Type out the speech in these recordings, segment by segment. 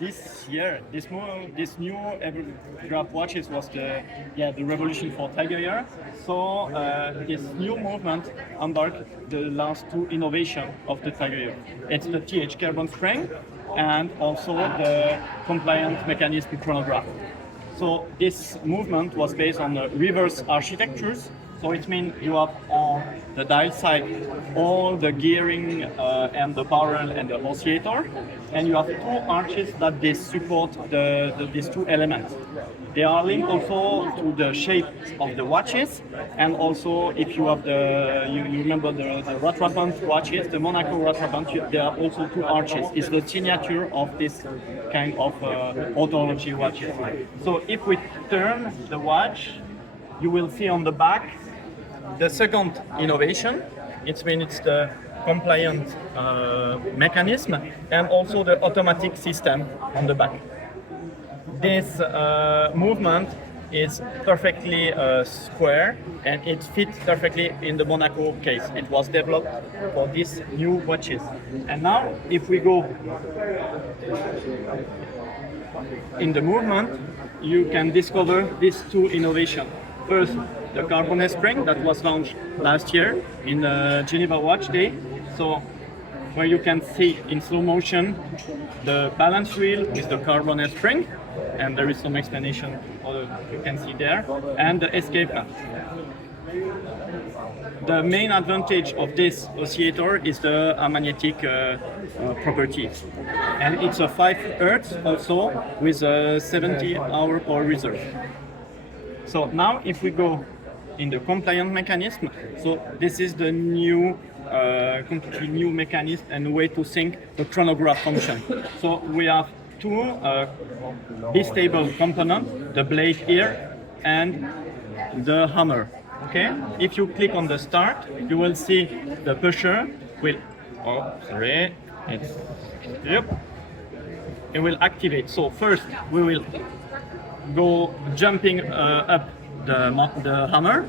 this year, this new Evergraph watches was the revolution for Heuer. So this new movement embarked the last two innovation of the Heuer. It's the TH carbon spring and also the compliant mechanism chronograph. So this movement was based on the reverse architectures. So it means you have on the dial side all the gearing and the barrel and the oscillator, and you have two arches that they support these two elements. They are linked also to the shape of the watches, and also if you have you remember the Ratrapant watches, the Monaco Ratrapant, there are also two arches. It's the signature of this kind of autology watches. So if we turn the watch, you will see on the back the second innovation. It's the compliant mechanism and also the automatic system on the back. This movement is perfectly square and it fits perfectly in the Monaco case. It was developed for these new watches. And now if we go in the movement, you can discover these two innovations. First, the carbon spring that was launched last year in the Geneva Watch Day. So where you can see in slow motion the balance wheel with the carbon spring, and there is some explanation you can see there, and the escape lamp. The main advantage of this oscillator is the magnetic properties, and it's a 5 Hz also with a 70-hour power reserve. So now if we go in the compliant mechanism, so this is the new, completely new mechanism and way to sync the chronograph function. So we have two bistable components, the blade here and the hammer. Okay, if you click on the start, you will see the pusher will, it will activate. So first we will go jumping up the hammer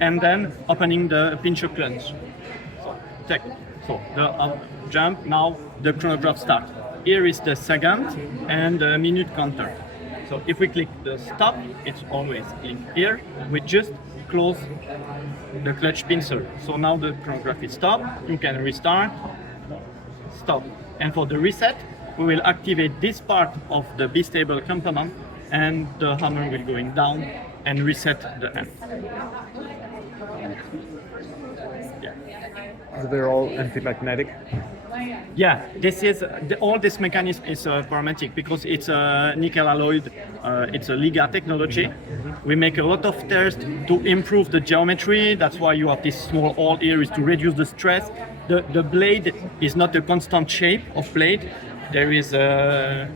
and then opening the pincher clutch. So the jump, now the chronograph start. Here is the second and the minute counter. So if we click the stop, it's always linked here. We just close the clutch pincer. So now the chronograph is stopped. You can restart, stop. And for the reset, we will activate this part of the bistable component and the hammer will going down and reset the end. So they're all anti-magnetic? Yeah, all this mechanism is parametric because it's a nickel alloyed, it's a Liga technology. We make a lot of tests to improve the geometry. That's why you have this small hole here, is to reduce the stress. The blade is not a constant shape of blade. There is a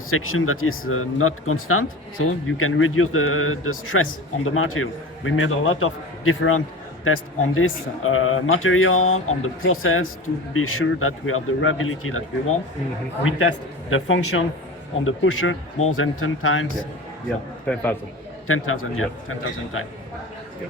section that is not constant, so you can reduce the stress on the material. We made a lot of different tests on this material, on the process, to be sure that we have the reliability that we want. We test the function on the pusher more than 10 times. Yeah, 10,000. 10,000, yeah, 10,000 times. Yeah.